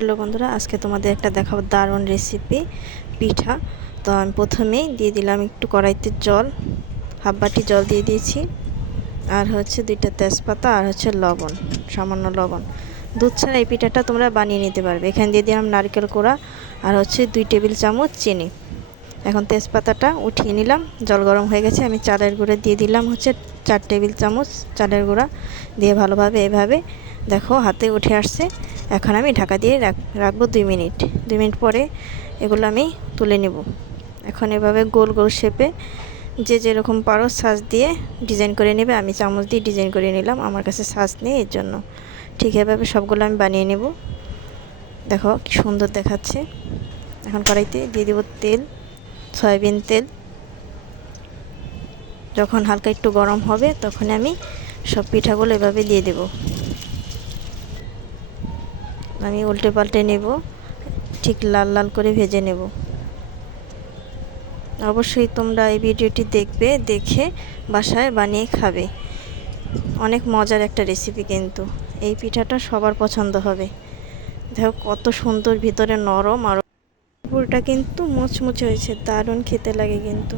Hello বন্ধুরা, আজকে তোমাদের একটা দেখাবো দারুণ রেসিপি পিঠা। তো আমি প্রথমেই দিয়ে দিলাম একটু কড়াইতে জল, হাফ বাটি জল দিয়ে দিয়েছি। আর হচ্ছে 2টা তেজপাতা, আর হচ্ছে লবণ, সামান্য লবণ। দুধ ছাড়া এই পিঠাটা তোমরা বানিয়ে নিতে পারবে। এখানে দিয়ে দিলাম নারকেল কোড়া, আর হচ্ছে 2 টেবিল চামচ চিনি। এখন তেজপাতাটা উঠিয়ে নিলাম, জল গরম হয়ে গেছে। আমি চালের গুঁড়ো দিয়ে দিলাম হচ্ছে 4 টেবিল চামচ চালের গুঁড়া দিয়ে ভালোভাবে এভাবে দেখো হাতে উঠে আসছে। এখন আমি ঢাকা দিয়ে রাখবো 2 মিনিট। 2 মিনিট পরে এগুলো আমি তুলে নেব। এখন এভাবে গোল গোল শেপে যে যেরকম পারো সাজ দিয়ে ডিজাইন করে নেবে। আমি চামচ দিয়ে ডিজাইন করে নিলাম, আমার কাছে সাজ নেই, এর জন্য। ঠিক এভাবে সবগুলো আমি বানিয়ে নেব। দেখো কি সুন্দর দেখাচ্ছে। এখন কড়াইতে দিয়ে দেবো তেল, সয়াবিন তেল। যখন হালকা একটু গরম হবে তখন আমি সব পিঠাগুলো এভাবে দিয়ে দেব। আমি উল্টে পাল্টে নেব, ঠিক লাল লাল করে ভেজে নেব। অবশ্যই তোমরা এই ভিডিওটি দেখবে, দেখে বাসায় বানিয়ে খাবে। অনেক মজার একটা রেসিপি, কিন্তু এই পিঠাটা সবার পছন্দ হবে। দেখো কত সুন্দর, ভিতরে নরম, আর পুরোটা কিন্তু মুচমুচে হয়েছে, দারুণ খেতে লাগে কিন্তু।